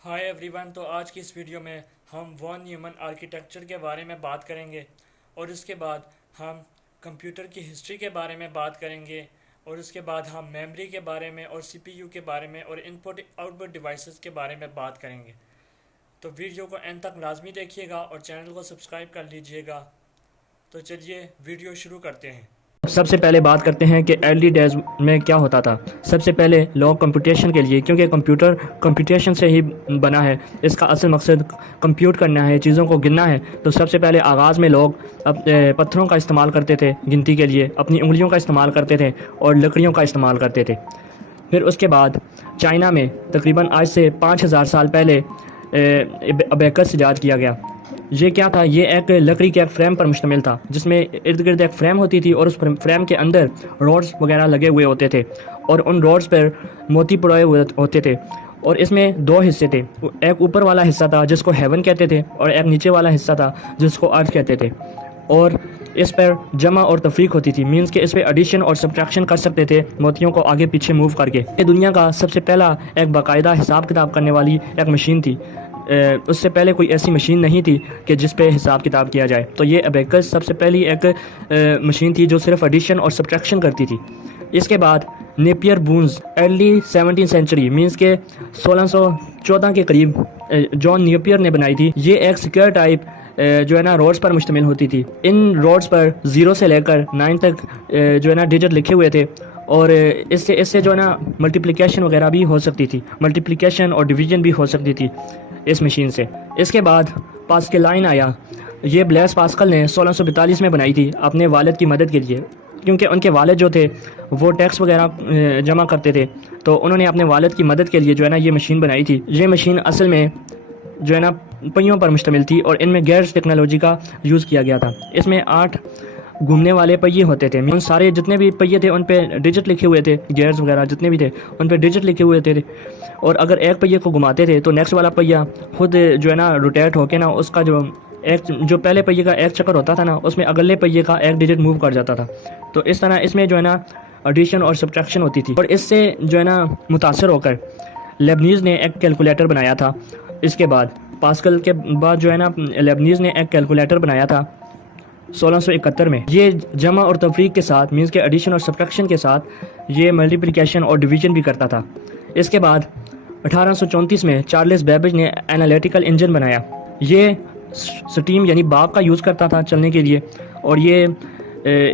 Hi everyone. तो आज की इस वीडियो में हम वॉन न्यूमन आर्किटेक्चर के बारे में बात करेंगे और उसके बाद हम कंप्यूटर की हिस्ट्री के बारे में बात करेंगे और उसके बाद हम मेमोरी के बारे में और सीपीयू के बारे में और इनपुट आउटपुट डिवाइसेस के बारे में बात करेंगे। तो वीडियो को एंड तक लाजमी देखिएगा और चैनल को सब्सक्राइब कर लीजिएगा। तो चलिए वीडियो शुरू करते हैं। सबसे पहले बात करते हैं कि अर्ली डेज में क्या होता था। सबसे पहले लोग कंप्यूटेशन के लिए, क्योंकि कंप्यूटर कंप्यूटेशन से ही बना है, इसका असल मकसद कंप्यूट करना है, चीज़ों को गिनना है। तो सबसे पहले आगाज़ में लोग पत्थरों का इस्तेमाल करते थे गिनती के लिए, अपनी उंगलियों का इस्तेमाल करते थे और लकड़ियों का इस्तेमाल करते थे। फिर उसके बाद चाइना में तकरीबन आज से 5000 साल पहले अबेकस ईजाद किया गया। ये क्या था? ये एक लकड़ी के एक फ्रेम पर मुश्तमिल था, जिसमें इर्द गिर्द एक फ्रेम होती थी और उस फ्रेम के अंदर रोड्स वगैरह लगे हुए होते थे और उन रोड्स पर मोती पुरोए हुए होते थे। और इसमें दो हिस्से थे, एक ऊपर वाला हिस्सा था जिसको हेवन कहते थे और एक नीचे वाला हिस्सा था जिसको अर्थ कहते थे। और इस पर जमा और तफरीक होती थी, मीन्स के इस पर एडिशन और सब्ट्रैक्शन कर सकते थे मोतियों को आगे पीछे मूव करके। ये दुनिया का सबसे पहला एक बाकायदा हिसाब किताब करने वाली एक मशीन थी। उससे पहले कोई ऐसी मशीन नहीं थी कि जिस पे हिसाब किताब किया जाए। तो ये अबेकस सबसे पहली एक मशीन थी जो सिर्फ एडिशन और सब्ट्रैक्शन करती थी। इसके बाद नेपियर बून्स अर्ली 17वीं सेंचुरी मीन्स के 1614 के करीब जॉन नेपियर ने बनाई थी। ये एक सिक्योर टाइप जो है ना रोड्स पर मुश्तमिल होती थी। इन रोड्स पर 0 से लेकर 9 तक जो है ना डिजिट लिखे हुए थे और इससे इससे जो है ना मल्टीप्लिकेशन वगैरह भी हो सकती थी, मल्टीप्लिकेशन और डिवीजन भी हो सकती थी इस मशीन से। इसके बाद पास्कल लाइन आया। ये ब्लेस पास्कल ने 1642 में बनाई थी अपने वालिद की मदद के लिए, क्योंकि उनके वालिद जो थे वो टैक्स वगैरह जमा करते थे। तो उन्होंने अपने वालिद की मदद के लिए जो है ना ये मशीन बनाई थी। ये मशीन असल में जो है ना पहियों पर मुश्तमिल थी और इनमें गेयर्स टेक्नोलॉजी का यूज़ किया गया था। इसमें 8 घूमने वाले पहिए होते थे। उन सारे जितने भी पहिए थे उन पे डिजिट लिखे हुए थे, गियर्स वगैरह जितने भी थे उन पे डिजिट लिखे हुए थे। और अगर एक पहिए को घुमाते थे तो नेक्स्ट वाला पहिया खुद जो है ना रोटेट होके ना उसका जो पहले पहिए का एक चक्कर होता था ना उसमें अगले पहिए का एक डिजिट मूव कर जाता था। तो इस तरह इसमें जो है ना एडिशन और सब्ट्रैक्शन होती थी। और इससे जो है ना मुतासर होकर लेबनीज़ ने एक कैलकुलेटर बनाया था। इसके बाद पास्कल के बाद जो है ना लेबनीज़ ने एक कैलकुलेटर बनाया था 1671 में। ये जमा और तफरीक के साथ मीन्स के एडिशन और सब्ट्रैक्शन के साथ ये मल्टीप्लिकेशन और डिवीजन भी करता था। इसके बाद 1834 में चार्ल्स बेबेज ने एनालिटिकल इंजन बनाया। ये स्टीम यानी भाप का यूज़ करता था चलने के लिए और ये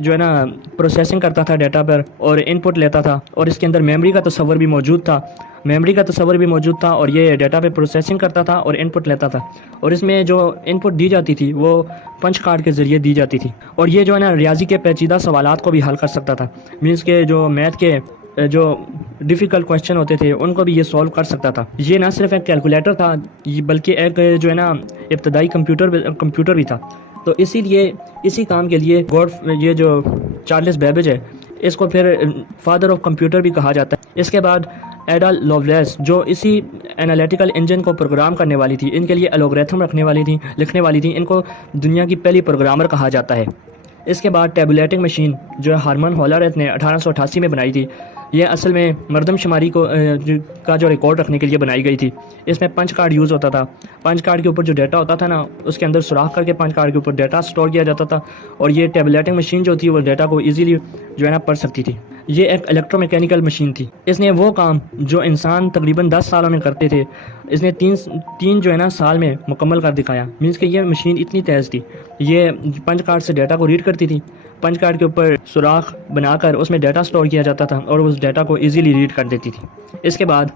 जो है ना प्रोसेसिंग करता था डाटा पर और इनपुट लेता था। और इसके अंदर मेमोरी का तस्वर भी मौजूद था और ये डाटा पे प्रोसेसिंग करता था और इनपुट लेता था। और इसमें जो इनपुट दी जाती थी वो पंच कार्ड के ज़रिए दी जाती थी। और ये जो है ना रियाजी के पेचीदा सवालात को भी हल कर सकता था, मीन्स के जो मैथ के जो डिफ़िकल्ट क्वेश्चन होते थे उनको भी ये सॉल्व कर सकता था। ये ना सिर्फ एक कैलकुलेटर था बल्कि एक जो है ना इब्तदाई कंप्यूटर भी था। तो इसीलिए इसी काम के लिए ये जो चार्ल्स बेबेज है इसको फिर फादर ऑफ कंप्यूटर भी कहा जाता है। इसके बाद एडा लवलेस जो इसी एनालिटिकल इंजन को प्रोग्राम करने वाली थी, इनके लिए एल्गोरिथम लिखने वाली थी। इनको दुनिया की पहली प्रोग्रामर कहा जाता है। इसके बाद टेबुलेटिंग मशीन जो हार्मन होलरेथ ने 1888 में बनाई थी। ये असल में मरदमशुमारी का जो रिकॉर्ड रखने के लिए बनाई गई थी। इसमें पंच कार्ड यूज़ होता था। पंच कार्ड के ऊपर जो डाटा होता था ना उसके अंदर सुराख करके पंच कार्ड के ऊपर डाटा स्टोर किया जाता था और ये टेबुलेटिंग मशीन जो थी वो डाटा को ईजीली जो है ना पढ़ सकती थी। ये एक इलेक्ट्रोमैकेनिकल मशीन थी। इसने वो काम जो इंसान तकरीबन 10 सालों में करते थे इसने तीन जो है ना साल में मुकम्मल कर दिखाया। मीन्स कि ये मशीन इतनी तेज़ थी। ये पंच कार्ड से डाटा को रीड करती थी, पंच कार्ड के ऊपर सुराख बनाकर उसमें डाटा स्टोर किया जाता था और उस डाटा को इजीली रीड कर देती थी। इसके बाद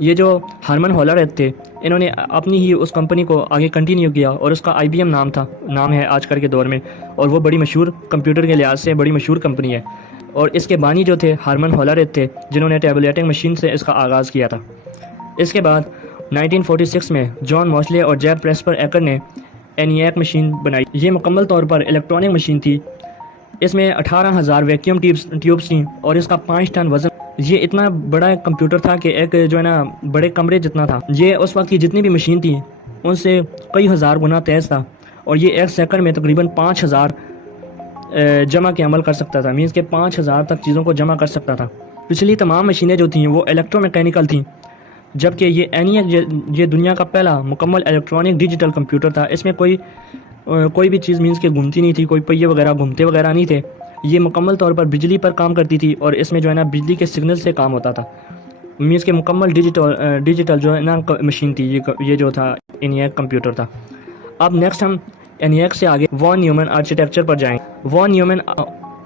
ये जो हार्मन होलरेथ थे इन्होंने अपनी ही उस कंपनी को आगे कंटिन्यू किया और उसका IBM नाम है आजकल के दौर में, और वो बड़ी मशहूर कंप्यूटर के लिहाज से बड़ी मशहूर कंपनी है। और इसके बानी जो थे हार्मन होलरेथ थे जिन्होंने टेबुलेटिंग मशीन से इसका आगाज़ किया था। इसके बाद 1946 में जॉन मॉस्ले और जेब प्रेस्पर एकर ने ENIAC मशीन बनाई। ये मुकम्मल तौर पर इलेक्ट्रॉनिक मशीन थी। इसमें 18,000 वैक्यूम ट्यूब्स थी और इसका 5 टन वज़न। ये इतना बड़ा कंप्यूटर था कि एक जो है ना बड़े कमरे जितना था। ये उस वक्त की जितनी भी मशीन थी उनसे कई हज़ार गुना तेज़ था और ये एक सेकंड में तकरीबन 5,000 जमा के अमल कर सकता था। मीन्स के 5,000 तक चीज़ों को जमा कर सकता था। पिछली तमाम मशीनें जो थी वो इलेक्ट्रोमैकेनिकल थी। जबकि ये ENIAC ये दुनिया का पहला मुकम्मल इलेक्ट्रॉनिक डिजिटल कंप्यूटर था। इसमें कोई भी चीज़ मीन्स के घूमती नहीं थी, कोई पहिए वगैरह घूमते वगैरह नहीं थे। ये मुकम्मल तौर पर बिजली पर काम करती थी और इसमें जो है ना बिजली के सिग्नल से काम होता था। मीन्स के मुकम्मल डिजिटल जो है ना मशीन थी ये जो था ENIAC कंप्यूटर था। अब नेक्स्ट हम ENIAC से आगे वॉन न्यूमैन आर्किटेक्चर पर जाएंगे। वॉन न्यूमैन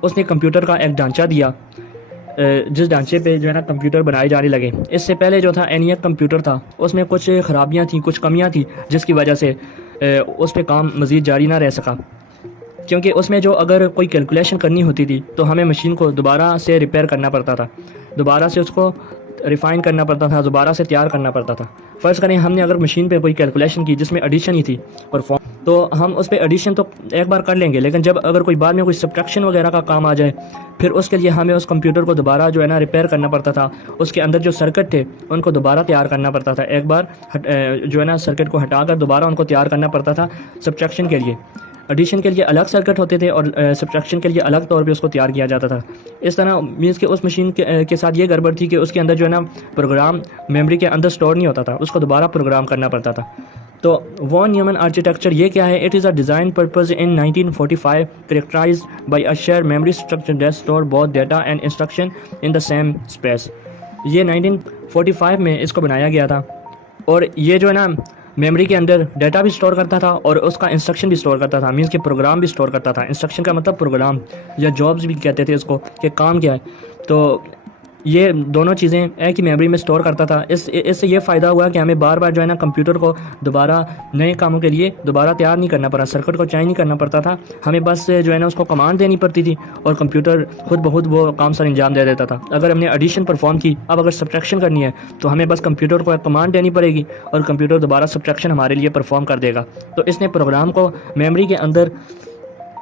उसने कंप्यूटर का एक ढांचा दिया जिस ढांचे पे जो है ना कंप्यूटर बनाए जाने लगे। इससे पहले जो था ENIAC कंप्यूटर था उसमें कुछ ख़राबियाँ थी, कुछ कमियाँ थी, जिसकी वजह से उस पर काम मज़ीद जारी ना रह सका। क्योंकि उसमें जो अगर कोई कैलकुलेशन करनी होती थी तो हमें मशीन को दोबारा से रिपेयर करना पड़ता था, दोबारा से उसको रिफ़ाइन करना पड़ता था, दोबारा से तैयार करना पड़ता था। फ़र्ज़ करें हमने अगर मशीन पे कोई कैलकुलेशन की जिसमें एडिशन ही थी और फॉर्म, तो हम उस पर एडिशन तो एक बार कर लेंगे, लेकिन जब अगर कोई बाद में कोई सब्ट्रैक्शन वगैरह का काम आ जाए फिर उसके लिए हमें उस कंप्यूटर को दोबारा जो है ना रिपेयर करना पड़ता था। उसके अंदर जो सर्किट थे उनको दोबारा तैयार करना पड़ता था, एक बार जो है ना सर्किट को हटाकर दोबारा उनको तैयार करना पड़ता था। सब्ट्रैक्शन के लिए, एडिशन के लिए अलग सर्किट होते थे और सब्ट्रैक्शन के लिए अलग तौर पे उसको तैयार किया जाता था। इस तरह मीन्स कि उस मशीन के साथ ये गड़बड़ थी कि उसके अंदर जो है ना प्रोग्राम मेमोरी के अंदर स्टोर नहीं होता था, उसको दोबारा प्रोग्राम करना पड़ता था। तो वॉन न्यूमैन आर्किटेक्चर ये क्या है? It is a design purpose in 1945 characterize by a share memory structure that store both data and instruction in the same space. ये 1945 में इसको बनाया गया था और ये जो है ना मेमोरी के अंदर डाटा भी स्टोर करता था और उसका इंस्ट्रक्शन भी स्टोर करता था, मीन्स के प्रोग्राम भी स्टोर करता था। इंस्ट्रक्शन का मतलब प्रोग्राम या जॉब्स भी कहते थे इसको कि काम क्या है। तो ये दोनों चीज़ें एक ही मेमोरी में स्टोर करता था। इससे ये फ़ायदा हुआ कि हमें बार बार जो है ना कंप्यूटर को दोबारा नए कामों के लिए दोबारा तैयार नहीं करना पड़ा, सर्किट को चेंज नहीं करना पड़ता था। हमें बस जो है ना उसको कमांड देनी पड़ती थी और कंप्यूटर खुद ब खुद वो काम सर अंजाम दे देता था। अगर हमने एडिशन परफॉर्म की, अब अगर सब्ट्रैक्शन करनी है तो हमें बस कंप्यूटर को एक कमांड देनी पड़ेगी और कंप्यूटर दोबारा सब्ट्रैक्शन हमारे लिए परफॉर्म कर देगा। तो इसने प्रोग्राम को मेमोरी के अंदर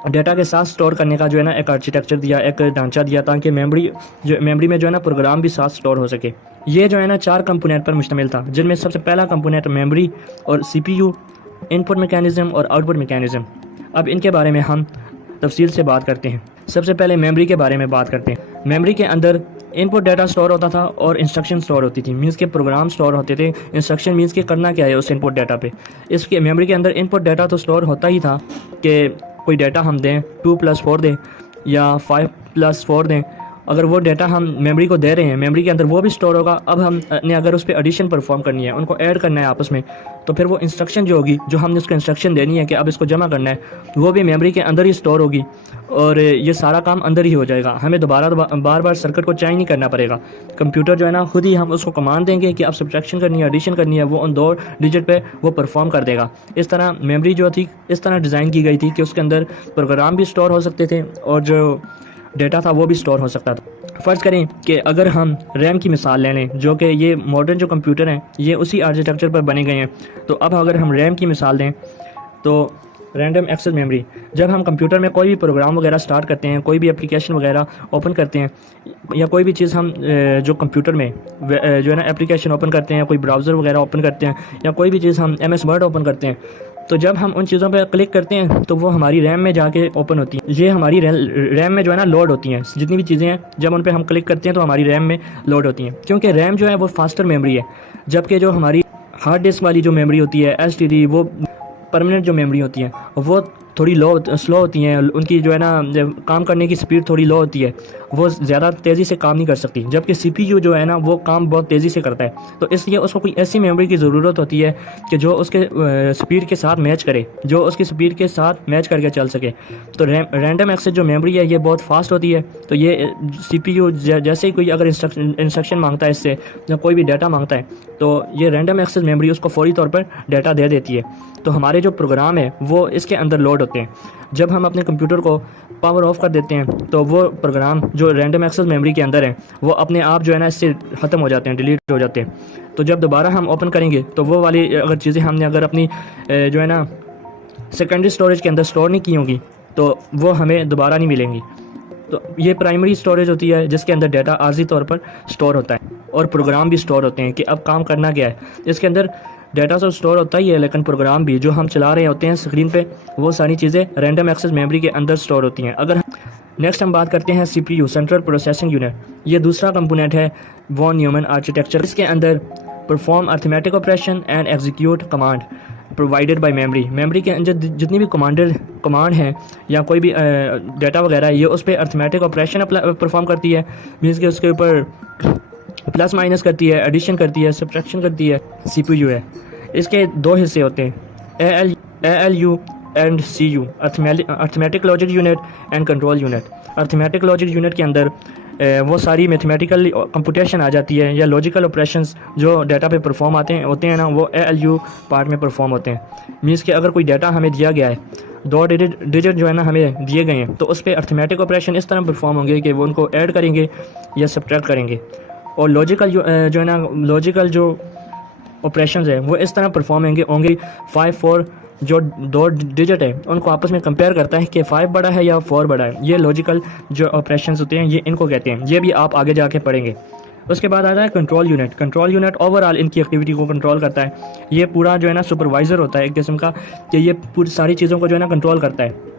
डेटा के साथ स्टोर करने का जो है ना एक आर्किटेक्चर दिया, एक ढांचा दिया, ताकि मेमोरी में जो है ना प्रोग्राम भी साथ स्टोर हो सके। ये जो है ना 4 कंपोनेंट पर मुश्तमिल था, जिनमें सबसे पहला कंपोनेंट मेमोरी और CPU, इनपुट मैकेनिज़्म और आउटपुट मैकेनिज़्म। अब इनके बारे में हम तफसील से बात करते हैं। सबसे पहले मेमोरी के बारे में बात करते हैं। मेमोरी के अंदर इनपुट डाटा स्टोर होता था और इंस्ट्रक्शन स्टोर होती थी, मीन्स के प्रोग्राम स्टोर होते थे। इंस्ट्रक्शन मीन्स के करना क्या है उस इनपुट डाटा पे। इसके मेमोरी के अंदर इनपुट डाटा तो स्टोर होता ही था कि कोई डाटा हम दें 2+4 दें या 5+4 दें, अगर वो डाटा हम मेमोरी को दे रहे हैं मेमोरी के अंदर वो भी स्टोर होगा। अब हमने अगर उस पर एडिशन परफॉर्म करनी है, उनको ऐड करना है आपस में, तो फिर वो इंस्ट्रक्शन जो होगी, जो हमने उसको इंस्ट्रक्शन देनी है कि अब इसको जमा करना है, वो भी मेमोरी के अंदर ही स्टोर होगी और ये सारा काम अंदर ही हो जाएगा। हमें बार बार सर्किट को चेंज नहीं करना पड़ेगा। कंप्यूटर जो है ना खुद ही हम उसको कमांड देंगे कि अब सब्ट्रैक्शन करनी है, एडिशन करनी है, वो उन 2 डिजिट पे वो परफॉर्म कर देगा। इस तरह मेमोरी जो थी इस तरह डिज़ाइन की गई थी कि उसके अंदर प्रोग्राम भी स्टोर हो सकते थे और जो डेटा था वो भी स्टोर हो सकता था। फ़र्ज़ करें कि अगर हम रैम की मिसाल ले लें, जो कि ये मॉडर्न जो कंप्यूटर हैं ये उसी आर्किटेक्चर पर बने गए हैं। तो अब अगर हम रैम की मिसाल दें तो रैंडम एक्सेस मेमोरी, जब हम कंप्यूटर में कोई भी प्रोग्राम वगैरह स्टार्ट करते हैं, कोई भी एप्लीकेशन वगैरह ओपन करते हैं या कोई भी चीज़ हम जो कंप्यूटर में जो है ना एप्लीकेशन ओपन करते हैं, कोई ब्राउज़र वगैरह ओपन करते हैं या कोई भी चीज़ हम MS वर्ड ओपन करते हैं, तो जब हम उन चीज़ों पर क्लिक करते हैं तो वो हमारी रैम में जाके ओपन होती हैं। ये हमारी रैम में जो है ना लोड होती हैं। जितनी भी चीज़ें हैं जब उन पर हम क्लिक करते हैं तो हमारी रैम में लोड होती हैं, क्योंकि रैम जो है वो फास्टर मेमोरी है, जबकि जो हमारी हार्ड डिस्क वाली जो मेमोरी होती है STD, वो परमानेंट जो मेमोरी होती है वो थोड़ी स्लो होती हैं। उनकी जो है ना काम करने की स्पीड थोड़ी लो होती है, वो ज़्यादा तेज़ी से काम नहीं कर सकती, जबकि CPU जो है ना वो काम बहुत तेज़ी से करता है। तो इसलिए उसको कोई ऐसी मेमोरी की ज़रूरत होती है कि जो उसके स्पीड के साथ मैच करे, जो उसकी स्पीड के साथ मैच करके चल सके। तो रैंडम एक्सेस जो मेमोरी है ये बहुत फास्ट होती है। तो ये CPU जैसे ही कोई अगर इंस्ट्रक्शन मांगता है इससे या कोई भी डाटा मांगता है तो ये रैंडम एक्सेस मेमोरी उसको फौरी तौर पर डाटा दे देती है। तो हमारे जो प्रोग्राम है वो इसके अंदर लोड होते हैं। जब हम अपने कंप्यूटर को पावर ऑफ कर देते हैं तो वो प्रोग्राम जो रैंडम एक्सेस मेमोरी के अंदर है वो अपने आप जो है ना इससे ख़त्म हो जाते हैं, डिलीट हो जाते हैं। तो जब दोबारा हम ओपन करेंगे तो वो वाली अगर चीज़ें हमने अगर अपनी जो है ना सेकेंडरी स्टोरेज के अंदर स्टोर नहीं की होंगी तो वो हमें दोबारा नहीं मिलेंगी। तो ये प्राइमरी स्टोरेज होती है जिसके अंदर डाटा आर्जी तौर पर स्टोर होता है और प्रोग्राम भी स्टोर होते हैं कि अब काम करना क्या है। इसके अंदर डाटा तो स्टोर होता ही है, लेकिन प्रोग्राम भी जो हम चला रहे होते हैं स्क्रीन पे, वो सारी चीज़ें रैंडम एक्सेस मेमोरी के अंदर स्टोर होती हैं। अगर नेक्स्ट हम बात करते हैं CPU, सेंट्रल प्रोसेसिंग यूनिट। ये दूसरा कंपोनेंट है वॉन न्यूमैन आर्किटेक्चर। इसके अंदर perform arithmetic operation and execute command provided by memory के अंदर जितनी भी कमांड है या कोई भी डाटा वगैरह है, ये उस पर अर्थमेटिक ऑपरेशन परफॉर्म करती है। मीन्स कि उसके ऊपर प्लस माइनस करती है, एडिशन करती है, सब्ट्रैक्शन करती है। CPU है, इसके दो हिस्से होते हैं, ALU and CU, arithmetic logic unit and control unit. Arithmetic logic unit के अंदर वो सारी मैथमेटिकल कंप्यूटेशन आ जाती है या लॉजिकल ऑपरेशंस जो डाटा पे परफॉर्म होते हैं ना, वो ALU पार्ट में परफॉर्म होते हैं। मीन्स कि अगर कोई डाटा हमें दिया गया है, 2 डिजिट जो है ना हमें दिए गए हैं, तो उस पर अर्थमेटिक ऑपरेशन इस तरह परफॉर्म होंगे कि वो उनको ऐड करेंगे या सब्ट्रैक्ट करेंगे। और लॉजिकल जो है ना, लॉजिकल जो ऑपरेशंस है वो इस तरह परफॉर्म होंगे 5 4 जो 2 डिजिट है उनको आपस में कंपेयर करता है कि 5 बड़ा है या 4 बड़ा है। ये लॉजिकल जो ऑपरेशंस होते हैं ये इनको कहते हैं। ये भी आप आगे जाके पढ़ेंगे। उसके बाद आता है control unit. Control unit overall इनकी एक्टिविटी को कंट्रोल करता है। ये पूरा जो है ना सुपरवाइज़र होता है एक किस्म का, कि ये पूरी सारी चीज़ों को जो है ना कंट्रोल करता है।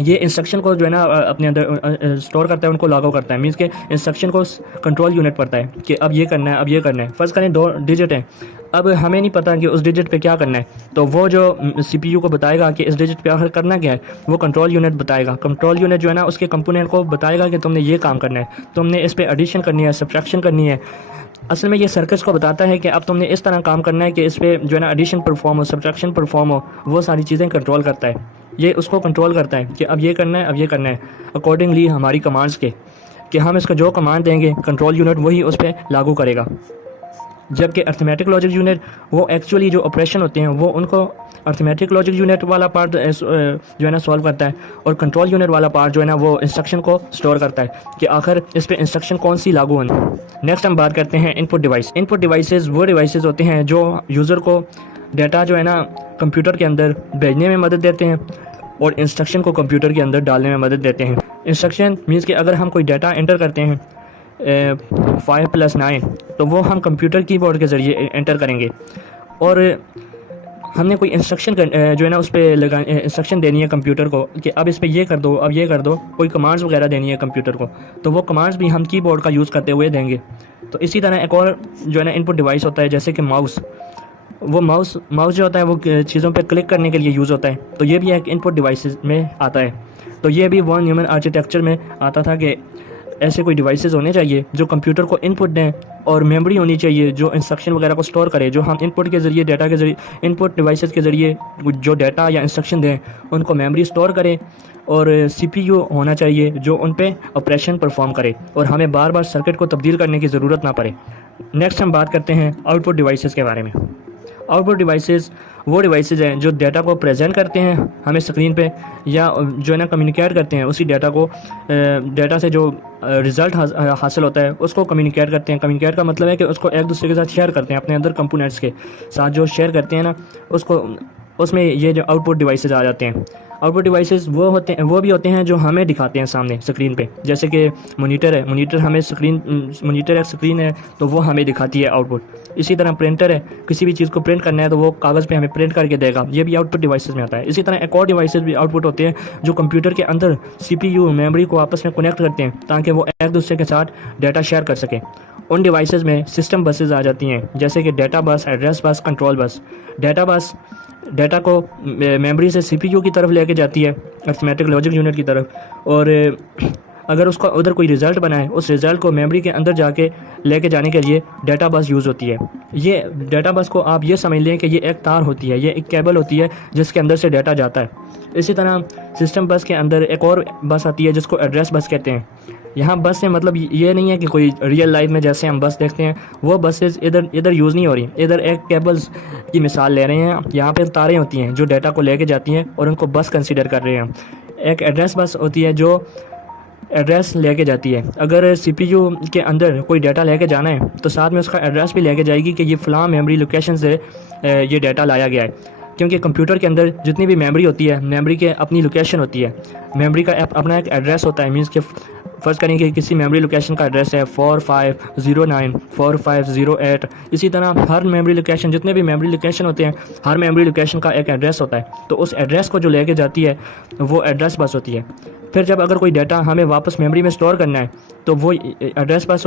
ये इंस्ट्रक्शन को जो है ना अपने अंदर स्टोर करता है, उनको लागू करता है। मीन्स के इंस्ट्रक्शन को कंट्रोल यूनिट पढ़ता है कि अब ये करना है, अब ये करना है। फ़र्ज़ करें 2 डिजिट हैं, अब हमें नहीं पता कि उस डिजिट पे क्या करना है, तो वो जो CPU को बताएगा कि इस डिजिट पे आखिर करना क्या है, वो कंट्रोल यूनिट बताएगा। कंट्रोल यूनिट जो है ना उसके कंपोनेंट को बताएगा कि तुमने ये काम करना है, तुमने इस पर एडिशन करनी है, सब्ट्रैक्शन करनी है। असल में ये सर्किट्स को बताता है कि अब तुमने इस तरह काम करना है कि इस पर जो है ना एडिशन परफॉर्म हो, सब्ट्रैक्शन परफॉर्म हो। वो सारी चीज़ें कंट्रोल करता है। ये उसको कंट्रोल करता है कि अब ये करना है, अब ये करना है, अकॉर्डिंगली हमारी कमांड्स के, कि हम इसको जो कमांड देंगे कंट्रोल यूनिट वही उस पर लागू करेगा। जबकि अर्थमेटिक लॉजिक यूनिट वो एक्चुअली जो ऑपरेशन होते हैं वो उनको अर्थमेटिक लॉजिक यूनिट वाला पार्ट जो है ना सॉल्व करता है, और कंट्रोल यूनिट वाला पार्ट जो है ना वो इंस्ट्रक्शन को स्टोर करता है कि आखिर इस पर इंस्ट्रक्शन कौन सी लागू होनी। नेक्स्ट हम बात करते हैं इनपुट डिवाइस। इनपुट डिवाइसेस वो डिवाइसेस होते हैं जो यूज़र को डाटा जो है ना कंप्यूटर के अंदर भेजने में मदद देते हैं और इंस्ट्रक्शन को कंप्यूटर के अंदर डालने में मदद देते हैं। इंस्ट्रक्शन मीन्स कि अगर हम कोई डाटा एंटर करते हैं 5 + 9, तो वो हम कंप्यूटर कीबोर्ड के ज़रिए एंटर करेंगे। और हमने कोई इंस्ट्रक्शन जो है ना उस पर इंस्ट्रक्शन देनी है कंप्यूटर को कि अब इस पर ये कर दो, अब ये कर दो, कोई कमांड्स वगैरह देनी है कंप्यूटर को, तो वो कमांड्स भी हम कीबोर्ड का यूज़ करते हुए देंगे। तो इसी तरह एक और जो है ना इनपुट डिवाइस होता है, जैसे कि माउस। वो माउस जो होता है वो चीज़ों पे क्लिक करने के लिए यूज़ होता है, तो ये भी एक इनपुट डिवाइस में आता है। तो ये भी वॉन न्यूमन आर्किटेक्चर में आता था कि ऐसे कोई डिवाइसेस होने चाहिए जो कंप्यूटर को इनपुट दें, और मेमोरी होनी चाहिए जो इंस्ट्रक्शन वगैरह को स्टोर करे, जो हम इनपुट के ज़रिए, डाटा के ज़रिए, इनपुट डिवाइसेस के ज़रिए जो डाटा या इंस्ट्रक्शन दें उनको मेमोरी स्टोर करे, और CPU होना चाहिए जो उन पे ऑपरेशन परफॉर्म करे और हमें बार बार सर्किट को तब्दील करने की ज़रूरत ना पड़े। नेक्स्ट हम बात करते हैं आउटपुट डिवाइसेस के बारे में। आउटपुट डिवाइसेस वो डिवाइसेस हैं जो डाटा को प्रेजेंट करते हैं हमें स्क्रीन पे, या जो है ना कम्युनिकेट करते हैं उसी डाटा को, डाटा से जो रिज़ल्ट हासिल होता है उसको कम्युनिकेट करते हैं। कम्युनिकेट का मतलब है कि उसको एक दूसरे के साथ शेयर करते हैं, अपने अंदर कंपोनेंट्स के साथ जो शेयर करते हैं ना उसको, उसमें ये जो आउटपुट डिवाइसेस आ जाते हैं। आउटपुट डिवाइसेस वो भी होते हैं जो हमें दिखाते हैं सामने स्क्रीन पे, जैसे कि मोनीटर है, मोनीटर हमें मोनीटर एक स्क्रीन है तो वो हमें दिखाती है आउटपुट। इसी तरह प्रिंटर है, किसी भी चीज़ को प्रिंट करना है तो वो कागज़ पे हमें प्रिंट करके देगा, ये भी आउटपुट डिवाइसेस में आता है। इसी तरह एक और डिवाइसेस भी आउटपुट होते हैं जो कंप्यूटर के अंदर CPU मेमोरी को आपस में कनेक्ट करते हैं ताकि वो एक दूसरे के साथ डाटा शेयर कर सकें। उन डिवाइसेस में सिस्टम बसेस आ जाती हैं, जैसे कि डाटा बस, address bus, control bus. Data बस डाटा को मेमोरी से CPU की तरफ लेके जाती है, अर्थमेटिक लॉजिक यूनिट की तरफ, और अगर उसका उधर कोई रिज़ल्ट बनाए उस रिज़ल्ट को मेमोरी के अंदर जाके लेके जाने के लिए डाटा बस यूज़ होती है। ये डाटा बस को आप ये समझ लें कि ये एक तार होती है, ये एक केबल होती है जिसके अंदर से डाटा जाता है। इसी तरह सिस्टम बस के अंदर एक और बस आती है जिसको एड्रेस बस कहते हैं। यहाँ बस से मतलब ये नहीं है कि कोई रियल लाइफ में जैसे हम बस देखते हैं वो बसेस इधर यूज़ नहीं हो रही। इधर एक केबल्स की मिसाल ले रहे हैं, यहाँ पे तारें होती हैं जो डाटा को लेके जाती हैं और उनको बस कंसीडर कर रहे हैं। एक एड्रेस बस होती है जो एड्रेस लेके जाती है। अगर CPU के अंदर कोई डाटा लेके जाना है तो साथ में उसका एड्रेस भी लेके जाएगी कि ये फ़लाँ मेमोरी लोकेशन से ये डाटा लाया गया है, क्योंकि कंप्यूटर के अंदर जितनी भी मेमोरी होती है, मेमोरी के अपनी लोकेशन होती है, मेमोरी का अपना एक एड्रेस होता है। मीन्स कि फ़र्ज़ करें कि किसी मेमोरी लोकेशन का एड्रेस है 4509 4508। इसी तरह हर मेमोरी लोकेशन, जितने भी मेमोरी लोकेशन होते हैं, हर मेमोरी लोकेशन का एक एड्रेस होता है। तो उस एड्रेस को जो लेके जाती है वो एड्रेस बस होती है। फिर जब अगर कोई डाटा हमें वापस मेमोरी में स्टोर करना है तो वो एड्रेस बस